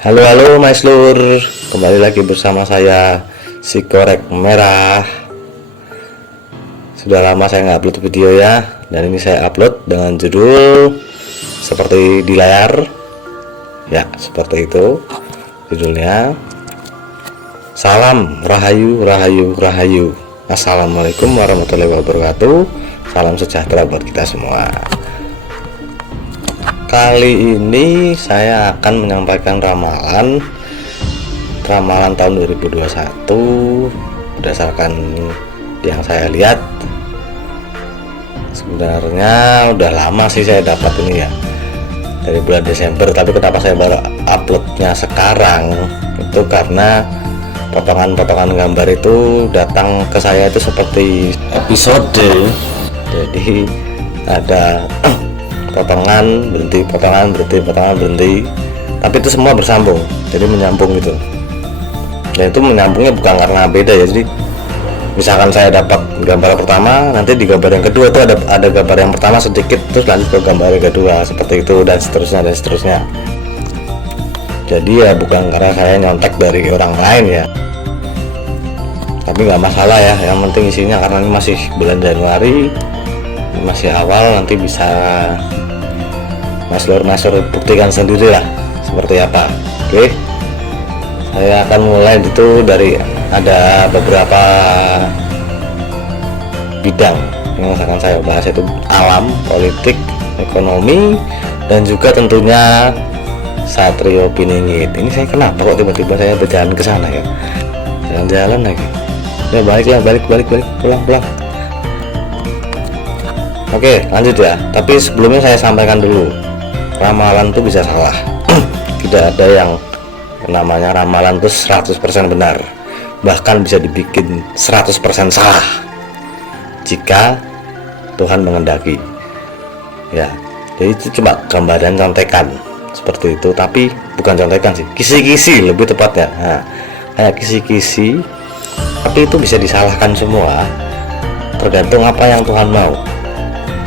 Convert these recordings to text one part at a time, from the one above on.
Halo halo Mas Lur, kembali lagi bersama saya si Korek Merah. Sudah lama saya nggak upload video ya, dan ini saya upload dengan judul seperti di layar. Ya, seperti itu judulnya. Salam Rahayu Rahayu Rahayu. Assalamualaikum warahmatullahi wabarakatuh. Salam sejahtera buat kita semua. Kali ini saya akan menyampaikan ramalan tahun 2021 berdasarkan yang saya lihat. Sebenarnya udah lama sih saya dapat ini ya, dari bulan Desember, tapi kenapa saya baru uploadnya sekarang itu karena potongan-potongan gambar itu datang ke saya itu seperti episode. Jadi ada potongan berhenti, potongan berhenti, potongan berhenti, tapi itu semua bersambung, jadi menyambung gitu. Dan itu menyambungnya bukan karena beda ya, jadi misalkan saya dapat gambar pertama, nanti di gambar yang kedua itu ada gambar yang pertama sedikit, terus lanjut ke gambar yang kedua, seperti itu, dan seterusnya dan seterusnya. Jadi ya bukan karena saya nyontek dari orang lain ya, tapi nggak masalah ya, yang penting isinya, karena ini masih bulan Januari, masih awal, nanti bisa Mas Lur buktikan sendiri lah seperti apa. Oke, saya akan mulai itu dari ada beberapa bidang yang akan saya bahas, itu alam, politik, ekonomi, dan juga tentunya Satrio Piningit. Ini saya kenapa kok tiba-tiba saya berjalan ke sana ya, jalan-jalan lagi ya, balik pulang. Oke, lanjut ya. Tapi sebelumnya saya sampaikan dulu, ramalan itu bisa salah. Tidak ada yang namanya ramalan itu 100% benar. Bahkan bisa dibikin 100% salah jika Tuhan menghendaki. Ya, jadi itu cuma gambaran contekan seperti itu, tapi bukan contekan sih, kisi-kisi lebih tepatnya. Nah, kayak kisi-kisi, tapi itu bisa disalahkan semua, tergantung apa yang Tuhan mau.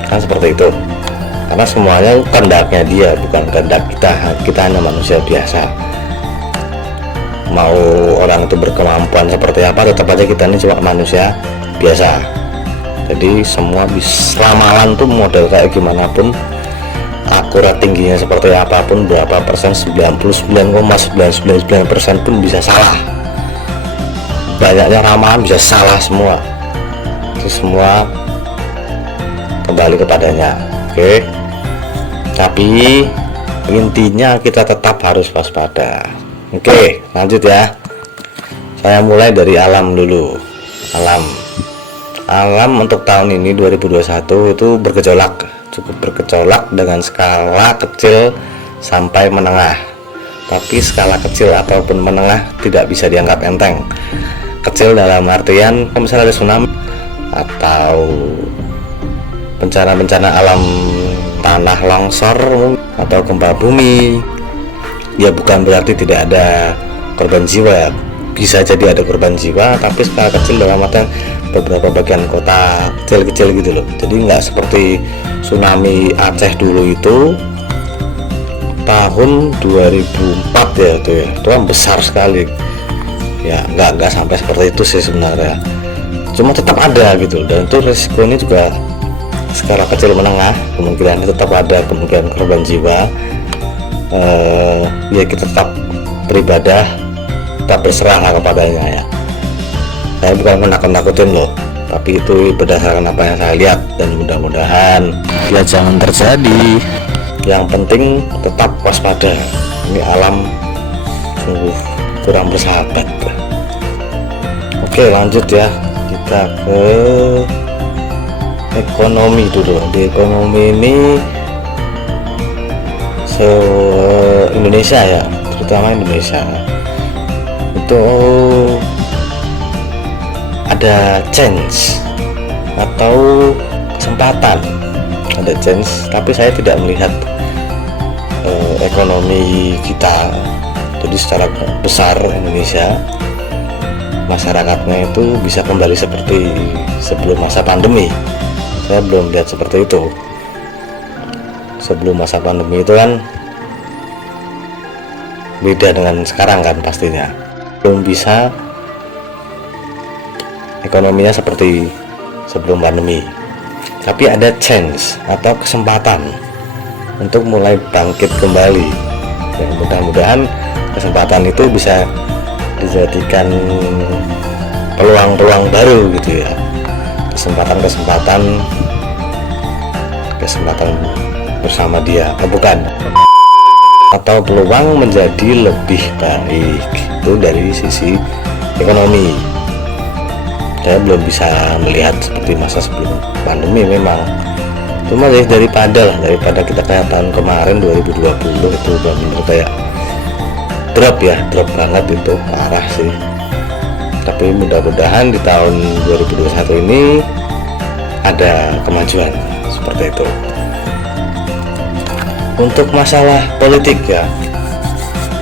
Kan seperti itu, karena semuanya kehendaknya Dia, bukan kehendak kita hanya manusia biasa. Mau orang itu berkemampuan seperti apa, tetap aja kita ini cuma manusia biasa. Jadi semua bisa, ramalan tuh model kayak gimana pun, akurat tingginya seperti apapun, berapa persen, 99,999% pun bisa salah. Banyaknya ramalan bisa salah semua, itu semua kembali kepadanya. Oke, tapi intinya kita tetap harus waspada. Oke, lanjut ya. Saya mulai dari alam dulu. Alam untuk tahun ini 2021 itu cukup bergejolak dengan skala kecil sampai menengah. Tapi skala kecil ataupun menengah tidak bisa dianggap enteng. Kecil dalam artian misalnya ada tsunami atau bencana-bencana alam, tanah longsor atau gempa bumi, ya bukan berarti tidak ada korban jiwa ya. Bisa jadi ada korban jiwa, tapi skala kecil dalam artian beberapa bagian kota kecil-kecil gitu loh. Jadi nggak seperti tsunami Aceh dulu itu tahun 2004 ya, itu kan besar sekali ya. Nggak sampai seperti itu sih sebenarnya, cuma tetap ada gitu, dan itu resikonya juga skala kecil menengah, kemungkinan tetap ada kemungkinan korban jiwa. Ya kita tetap beribadah, tetap berserah kepadanya ya. Saya bukan menakut-nakutin loh, tapi itu berdasarkan apa yang saya lihat, dan mudah-mudahan ya jangan terjadi. Yang penting tetap waspada, ini alam sungguh kurang bersahabat. Oke, lanjut ya, kita ke ekonomi dulu. Di ekonomi ini Indonesia ya, terutama Indonesia itu ada chance atau kesempatan, ada chance, tapi saya tidak melihat ekonomi kita, jadi secara besar Indonesia masyarakatnya itu bisa kembali seperti sebelum masa pandemi. Saya belum lihat seperti itu. Sebelum masa pandemi itu kan beda dengan sekarang kan, pastinya belum bisa ekonominya seperti sebelum pandemi, tapi ada chance atau kesempatan untuk mulai bangkit kembali. Ya, mudah-mudahan kesempatan itu bisa dijadikan peluang-peluang baru gitu ya, kesempatan bersama dia, bukan, atau peluang menjadi lebih baik itu dari sisi ekonomi. Saya belum bisa melihat seperti masa sebelum pandemi memang, cuma daripada kita kayak tahun kemarin 2020 itu benar-benar kayak drop banget, itu parah sih. Tapi mudah-mudahan di tahun 2021 ini ada kemajuan seperti itu. Untuk masalah politik ya,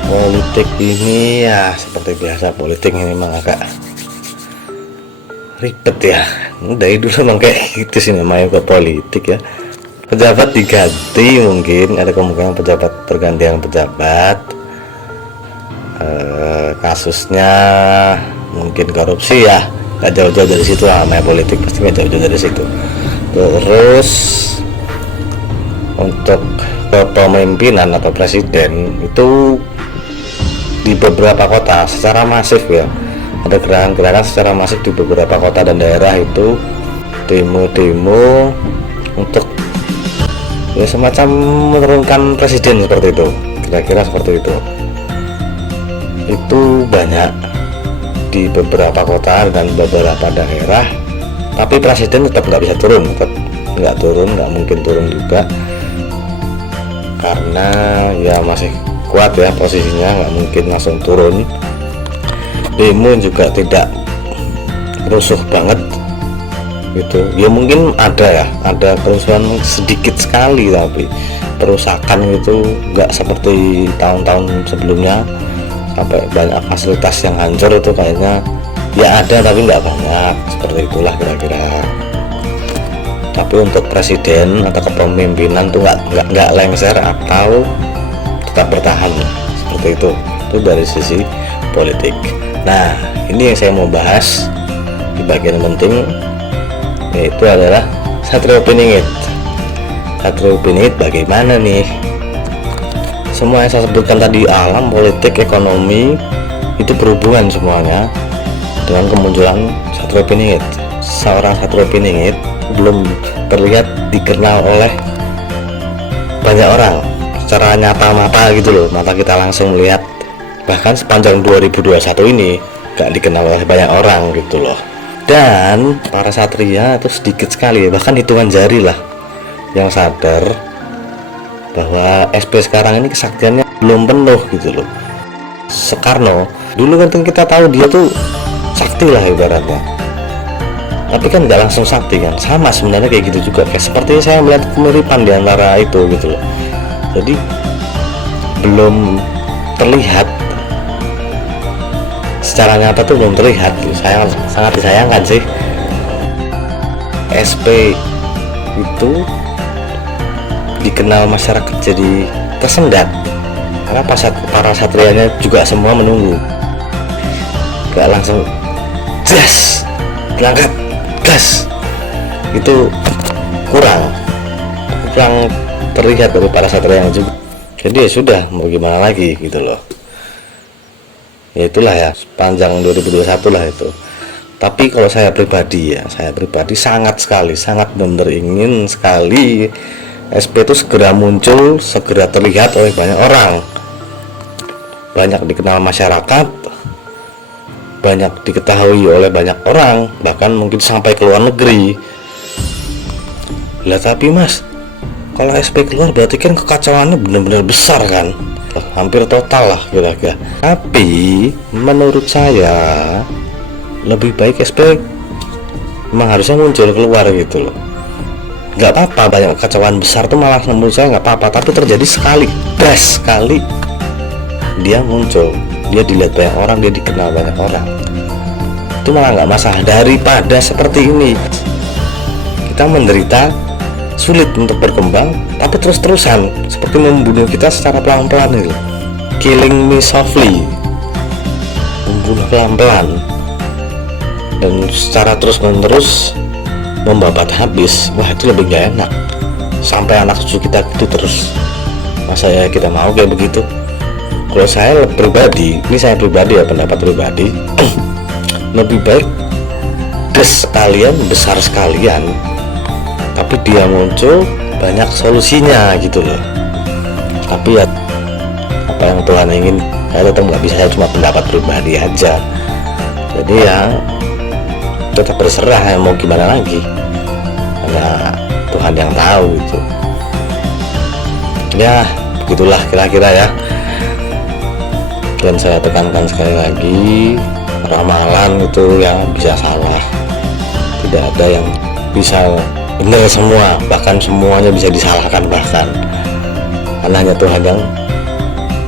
politik ini ya seperti biasa, politik ini memang agak ribet ya. Dari dulu memang kayak gitu sih namanya ke politik ya. Pejabat diganti, mungkin ada kemungkinan pergantian pejabat, kasusnya mungkin korupsi ya, nggak jauh-jauh dari situ lah, namanya politik pasti nggak jauh-jauh dari situ. Terus untuk kepemimpinan atau presiden itu di beberapa kota secara masif ya, ada gerakan-gerakan secara masif di beberapa kota dan daerah itu, demo-demo untuk ya semacam menurunkan presiden seperti itu, kira-kira seperti itu banyak di beberapa kota dan beberapa daerah. Tapi presiden tetap nggak bisa turun, nggak mungkin turun juga, karena ya masih kuat ya posisinya, nggak mungkin langsung turun. Demo juga tidak rusuh banget gitu ya, mungkin ada kerusuhan sedikit sekali, tapi perusakan itu nggak seperti tahun-tahun sebelumnya sampai banyak fasilitas yang hancur. Itu kayaknya ya ada tapi nggak banyak, seperti itulah kira-kira. Tapi untuk presiden atau kepemimpinan tuh nggak lengser atau tetap bertahan seperti itu dari sisi politik. Nah, ini yang saya mau bahas di bagian penting, yaitu adalah Satrio Piningit. Satrio Piningit bagaimana nih? Semua yang saya sebutkan tadi, alam, politik, ekonomi, itu berhubungan semuanya dengan kemunculan Satrio Piningit. Seorang Satrio Piningit belum terlihat dikenal oleh banyak orang secara nyata mata gitu loh, mata kita langsung melihat. Bahkan sepanjang 2021 ini gak dikenal oleh banyak orang gitu loh. Dan para satria itu sedikit sekali, bahkan hitungan jari lah yang sadar bahwa SP sekarang ini kesaktiannya belum penuh gitu loh. Soekarno dulu kan kita tahu dia tuh sakti lah ibaratnya, tapi kan nggak langsung sakti kan. Sama sebenarnya kayak gitu juga, kayak sepertinya saya melihat kemiripan di antara itu gitu loh. Jadi belum terlihat secara nyata tuh, belum terlihat gitu. Sangat disayangkan sih. SP itu dikenal masyarakat jadi tersendat karena para satrianya juga semua menunggu, gak langsung gas berangkat gas, itu kurang terlihat dari para satrianya juga. Jadi ya sudah, mau gimana lagi gitu loh. Ya itulah ya, sepanjang 2021 lah itu. Tapi kalau saya pribadi sangat benar ingin sekali SP itu segera muncul, segera terlihat oleh banyak orang, banyak dikenal masyarakat, banyak diketahui oleh banyak orang, bahkan mungkin sampai ke luar negeri. Lah tapi mas, kalau SP keluar berarti kan kekacauannya benar-benar besar kan, hampir total lah kira-kira. Tapi menurut saya lebih baik SP memang harusnya muncul keluar gitu loh. Nggak apa-apa banyak kekacauan besar tuh, malah menurut saya nggak apa-apa, tapi terjadi sekali dia muncul, dia dilihat banyak orang, dia dikenal banyak orang, itu malah nggak masalah daripada seperti ini kita menderita, sulit untuk berkembang, tapi terus-terusan seperti membunuh kita secara pelan-pelan gitu. killing me softly, membunuh pelan-pelan dan secara terus-menerus membabat habis. Wah, itu lebih gak enak. Sampai anak cucu kita gitu terus. Masa ya kita mau kayak begitu? Kalau saya pribadi, ini saya pribadi ya, pendapat pribadi, lebih baik sekalian, besar sekalian, tapi dia muncul banyak solusinya gitu loh. Tapi ya apa yang Tuhan ingin, saya tetap nggak bisa, saya cuma pendapat pribadi aja. Jadi ya tetap berserah, ya mau gimana lagi, karena Tuhan yang tahu gitu. Ya begitulah kira-kira ya. Dan saya tekankan sekali lagi, ramalan itu yang bisa salah, tidak ada yang bisa benar semua, bahkan semuanya bisa disalahkan, bahkan karena hanya Tuhan yang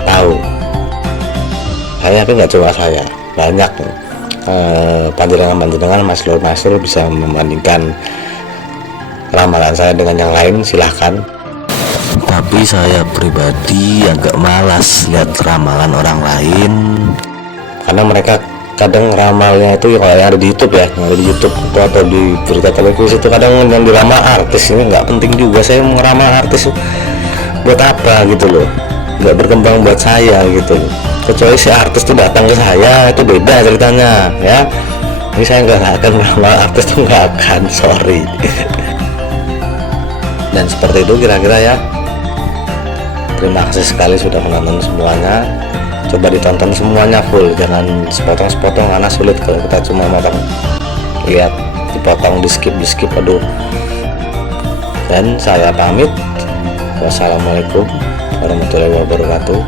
tahu. Saya yakin nggak cuma saya, banyak panjenengan Mas Lur bisa membandingkan ramalan saya dengan yang lain, silahkan. Tapi saya pribadi agak malas lihat ramalan orang lain, karena mereka kadang ramalnya itu kalau yang ada di YouTube ya, yang ada di YouTube atau di berita televisi itu kadang yang diramal artis. Ini nggak penting juga, saya mau ngeramal artis buat apa gitu loh, nggak berkembang buat saya gitu loh. Kecuali si artis tuh datang ke saya, itu beda ceritanya ya. Ini saya nggak akan ngeramal artis tuh, nggak akan, sorry. Dan seperti itu kira-kira ya. Terima kasih sekali sudah menonton semuanya. Coba ditonton semuanya full, jangan sepotong-sepotong karena sulit kalau kita cuma motong, lihat dipotong, di skip, aduh. Dan saya pamit. Wassalamualaikum warahmatullahi wabarakatuh.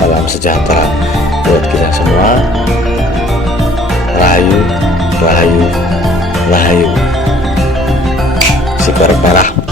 Salam sejahtera buat kita semua. Rahayu, rahayu, rahayu. Si korek merah.